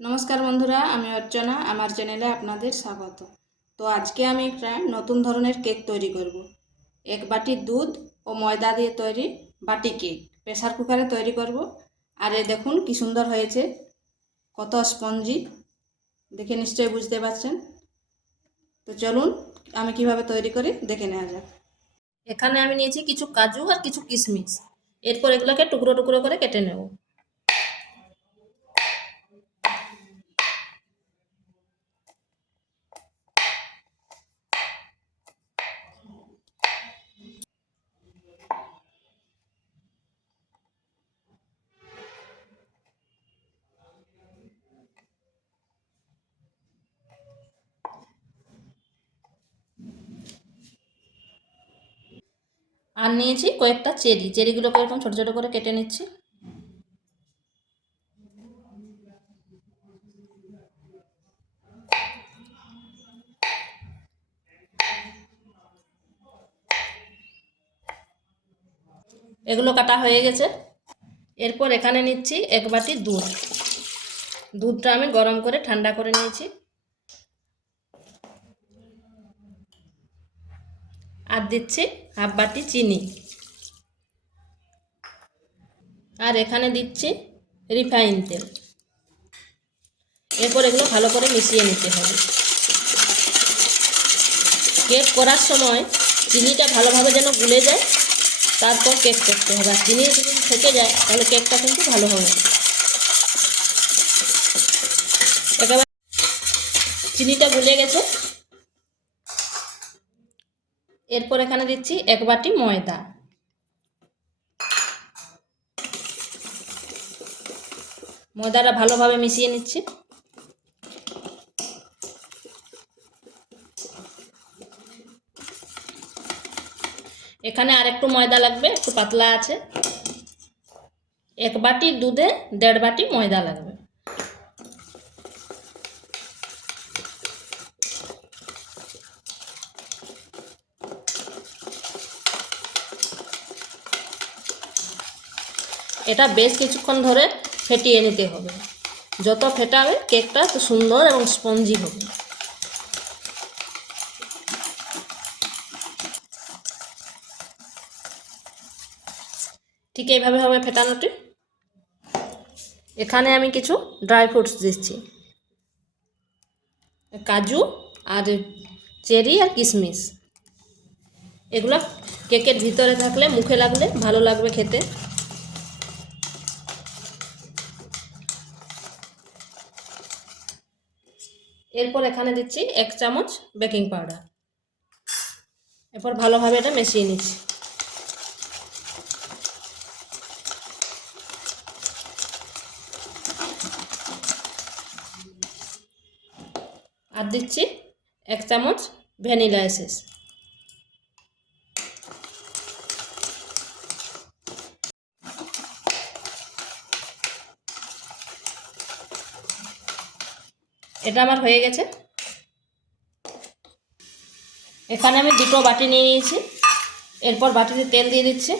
নমস্কার বন্ধুরা, আমি অর্চনা। আমার চ্যানেলে আপনাদের স্বাগত। তো আজকে আমি একটা নতুন ধরনের কেক তৈরি করব। এক বাটি দুধ ও ময়দা দিয়ে তৈরি বাটি কেক প্রেসার কুকারে তৈরি করব। আর এই দেখুন কি সুন্দর হয়েছে, কত স্পঞ্জি, দেখে নিশ্চয়ই বুঝতে পারছেন। তো চলুন আমি কিভাবে তৈরি করি দেখে নেওয়া যাক। এখানে আমি নিয়েছি কিছু কাজু আর কিছু কিশমিশ। এরপর এগুলোকে টুকরো টুকরো করে কেটে নেব। আর নিয়েছি কয়েকটা চেরিগুলোকে এরকম ছোট ছোট করে কেটে নিচ্ছি। এগুলো কাটা হয়ে গেছে। এরপর এখানে নিচ্ছি এক বাটি দুধ। দুধটা আমি গরম করে ঠান্ডা করে নিয়েছি। আর দিচ্ছি হাফ বাটি চিনি। আর এখানে দিচ্ছি রিফাইন তেল। এরপর এগুলো ভালো করে মিশিয়ে নিতে হবে। কেক করার সময় চিনিটা ভালোভাবে যেন গুলে যায়, তারপর কেক করতে হবে। আর চিনি যদি থেকে যায় তাহলে কেকটা কিন্তু ভালো হবে। একেবারে চিনিটা গুলে গেছে। এরপর এখানে দিচ্ছি এক বাটি ময়দা। ময়দাটা ভালোভাবে মিশিয়ে নিচ্ছি। এখানে আর একটু ময়দা লাগবে, একটু পাতলা আছে। এক বাটি দুধে 1.5 বাটি ময়দা লাগবে। এটা বেশ কিছুক্ষণ ধরে ফেটিয়ে নিতে হবে। যত ফেটাবে কেকটা তো সুন্দর এবং স্পঞ্জি হবে। ঠিক এইভাবে হবে ফেটানোটি। এখানে আমি কিছু ড্রাই ফ্রুটস দিচ্ছি, কাজু আর চেরি আর কিশমিশ। এগুলো কেকের ভিতরে থাকলে মুখে লাগলে ভালো লাগবে খেতে। এরপর এখানে দিচ্ছি 1 চামচ বেকিং পাউডার। এরপর ভালোভাবে এটা মিশিয়ে নিচ্ছি। আর দিচ্ছি 1 চামচ ভ্যানিলা এসেন্স। এটা আমার হয়ে গেছে। এখানে আমি 2টো বাটি নিয়ে নিয়েছি। এরপর বাটিতে তেল দিয়ে দিচ্ছি।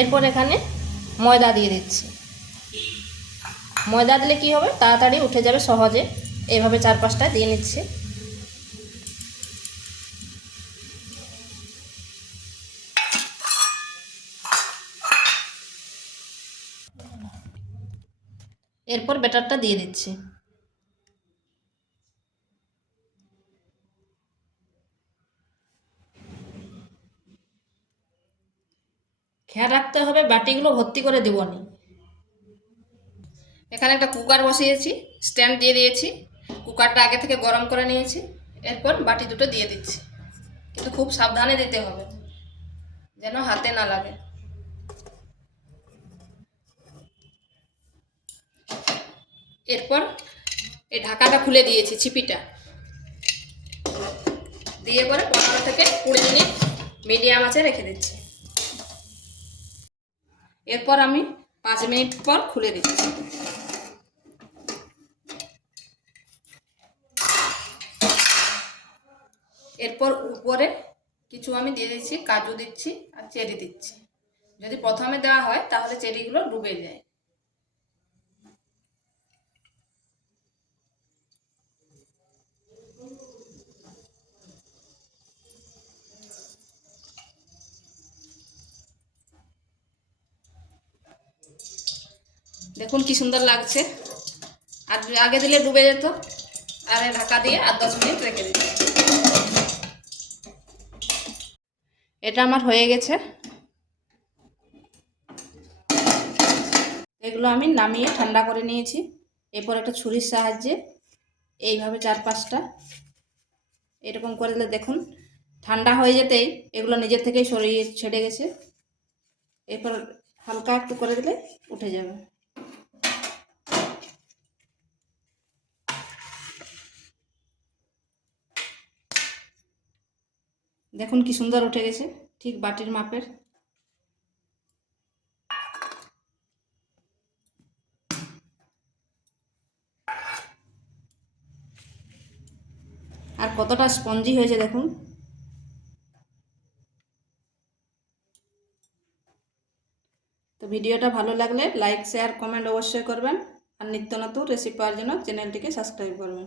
এরপর এখানে ময়দা দিয়ে দিচ্ছি। ময়দা দিলে কি হবে, তাড়াতাড়ি উঠে যাবে সহজে। এইভাবে 4-5টা দিয়ে নিচ্ছি। এরপর ব্যাটারটা দিয়ে দিচ্ছি। খেয়াল রাখতে হবে বাটিগুলো ভর্তি করে দেবনি। এখানে একটা কুকার বসিয়েছি, স্ট্যান্ড দিয়ে দিয়েছি। কুকারটা আগে থেকে গরম করে নিয়েছি। এরপর বাটি দুটো দিয়ে দিচ্ছি, কিন্তু খুব সাবধানে দিতে হবে যেন হাতে না লাগে। এরপর এই ঢাকাটা খুলে দিয়েছি, ছিপিটা দিয়ে পরে 15 থেকে 20 মিনিট মিডিয়াম আঁচে রেখে দিচ্ছি। এরপর আমি 5 মিনিট পর খুলে দিচ্ছি। এরপর উপরে কিছু আমি দিয়ে দিচ্ছি, কাজু দিচ্ছি আর চেরি দিচ্ছি। যদি প্রথমে দেওয়া হয় তাহলে চেরিগুলো ডুবে যায়। দেখুন কি সুন্দর লাগছে। আর আগে দিলে ডুবে যেত। আর ঢাকা দিয়ে আর 10 মিনিট রেখে দিচ্ছি। এটা আমার হয়ে গেছে। এগুলো আমি নামিয়ে ঠান্ডা করে নিয়েছি। এরপর একটা ছুরির সাহায্যে এইভাবে 4-5টা এরকম করে দিলে দেখুন ঠান্ডা হয়ে যেতেই এগুলো নিজের থেকেই সরিয়ে ছেড়ে গেছে। এরপর হালকা একটু করে দিলে উঠে যাবে। দেখুন কি সুন্দর উঠে গেছে, ঠিক বাটির মাপের। আর কতটা স্পঞ্জি হয়েছে দেখুন। তো ভিডিওটা ভালো লাগলে লাইক শেয়ার কমেন্ট অবশ্যই করবেন। আর নিত্য নতুন রেসিপি পাওয়ার জন্য চ্যানেলটিকে সাবস্ক্রাইব করবেন।